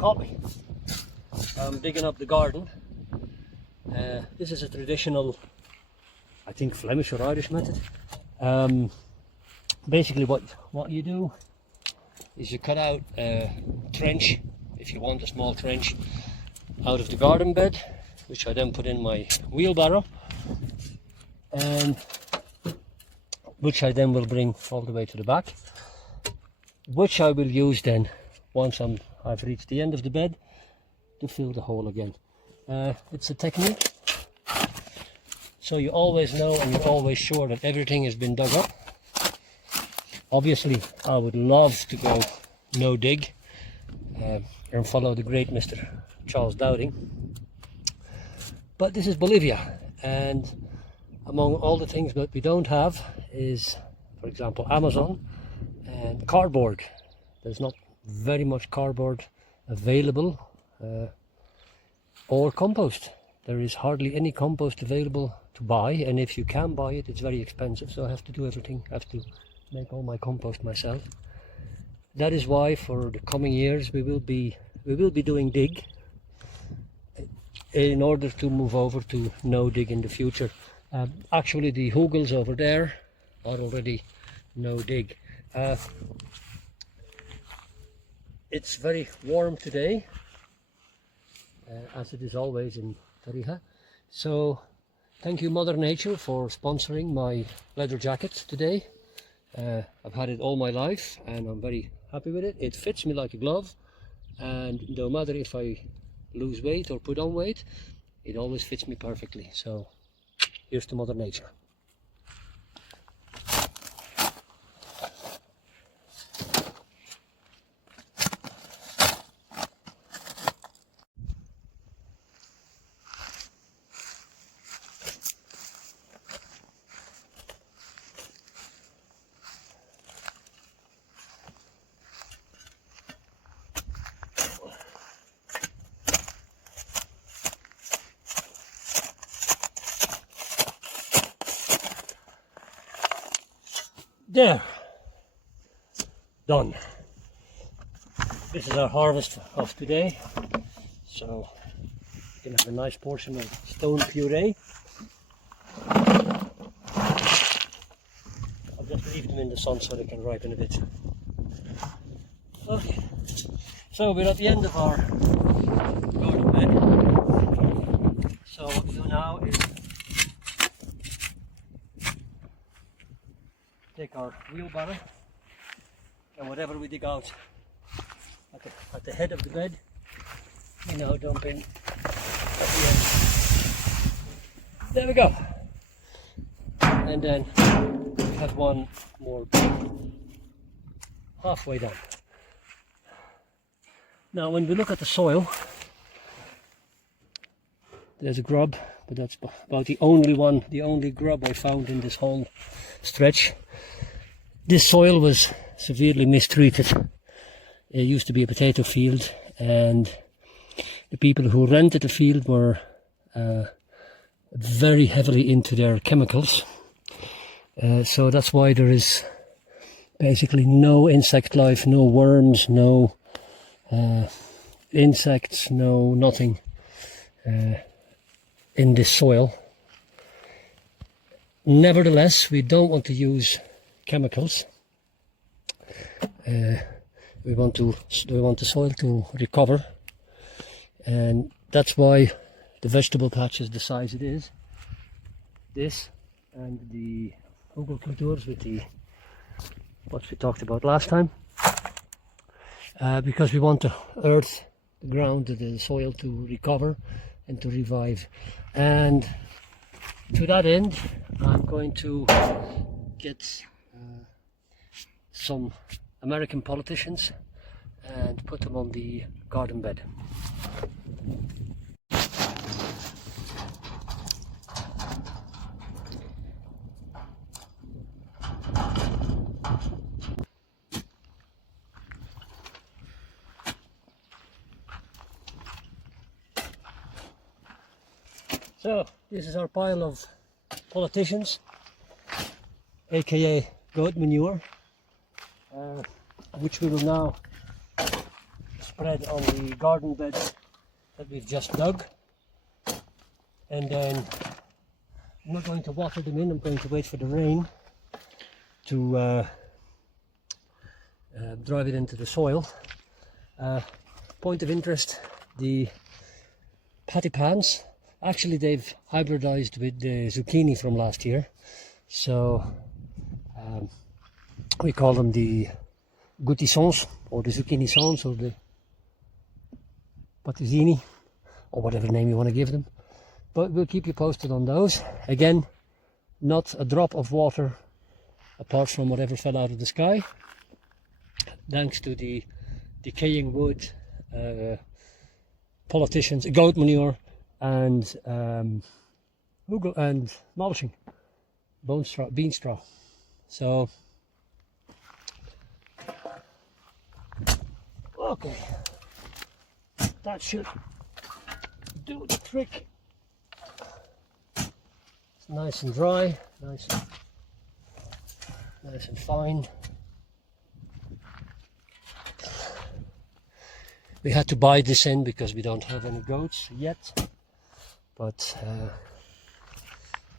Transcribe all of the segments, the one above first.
caught me. I'm digging up the garden. This is a traditional, I think, Flemish or Irish method. Basically what you do is you cut out a trench, if you want a small trench, out of the garden bed, which I then put in my wheelbarrow, and which I then will bring all the way to the back, which I will use then once I've reached the end of the bed to fill the hole again. It's a technique, so you always know and you're always sure that everything has been dug up. Obviously, I would love to go no dig and follow the great Mr. Charles Dowding, but this is Bolivia, and among all the things that we don't have is, for example, Amazon and cardboard. There's not very much cardboard available, or compost. There is hardly any compost available to buy, and if you can buy it, it's very expensive, so I have to do everything. I have to make all my compost myself. That is why for the coming years we will be doing dig in order to move over to no dig in the future. Actually, the hugels over there are already no dig. It's very warm today, as it is always in Tarija. So thank you, Mother Nature, for sponsoring my leather jacket today. I've had it all my life and I'm very happy with it. It fits me like a glove, and no matter if I lose weight or put on weight, it always fits me perfectly. So here's to Mother Nature. There, done. This is our harvest of today, so you can have a nice portion of stone puree. I'll just leave them in the sun so they can ripen a bit. Okay, so we're at the end of our garden bed. So what we do now is take our wheelbarrow and whatever we dig out at the head of the bed, we now dump in at the end. There we go. And then we have one more halfway down. Now when we look at the soil, there's a grub, but that's about the only grub I found in this whole stretch. This soil was severely mistreated. It used to be a potato field, and the people who rented the field were very heavily into their chemicals. So that's why there is basically no insect life, no worms, no insects, no nothing in this soil. Nevertheless, we don't want to use chemicals. We want the soil to recover, and that's why the vegetable patch is the size it is. This and the hugel cultures with the what we talked about last time, because we want the earth, the ground, the soil to recover and to revive. And to that end, I'm going to get some American politicians and put them on the garden bed. So this is our pile of politicians, aka goat manure, which we will now spread on the garden bed that we've just dug, and then I'm not going to water them in. I'm going to wait for the rain to drive it into the soil. Point of interest, the patty pans, actually they've hybridized with the zucchini from last year, so we call them the goutissons, or the zucchini sons, or the pattizini, or whatever name you want to give them. But we'll keep you posted on those. Again, not a drop of water apart from whatever fell out of the sky, thanks to the decaying wood, politicians, goat manure, and mulching, bean straw. So, okay, that should do the trick. It's nice and dry, nice and fine. We had to buy this in because we don't have any goats yet, but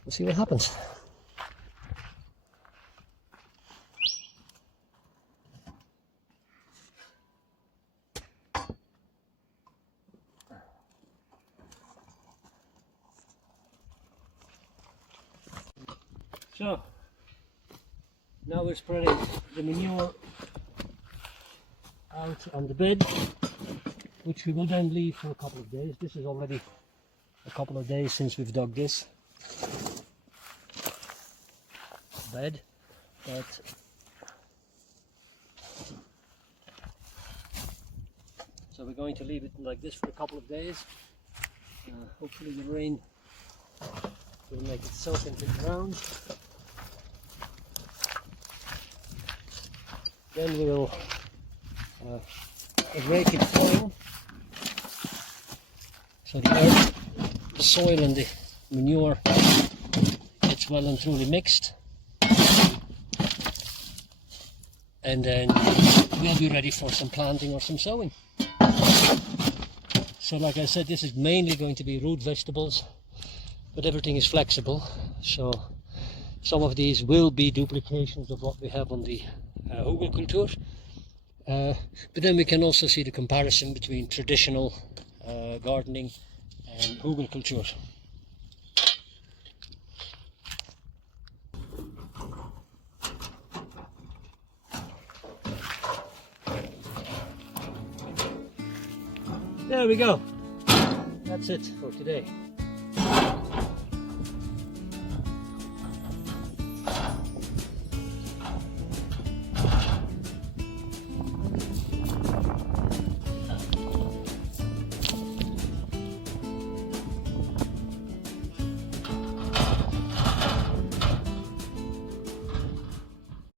we'll see what happens. So now we're spreading the manure out on the bed, which we will then leave for a couple of days. This is already a couple of days since we've dug this bed, but so we're going to leave it like this for a couple of days. Hopefully the rain will make it soak into the ground. Then we will rake it fine, so the earth, the soil and the manure gets well and truly mixed, and then we'll be ready for some planting or some sowing. So like I said, this is mainly going to be root vegetables, but everything is flexible, so some of these will be duplications of what we have on the Hugelkultur. But then we can also see the comparison between traditional gardening and Hugelkultur. There we go. That's it for today.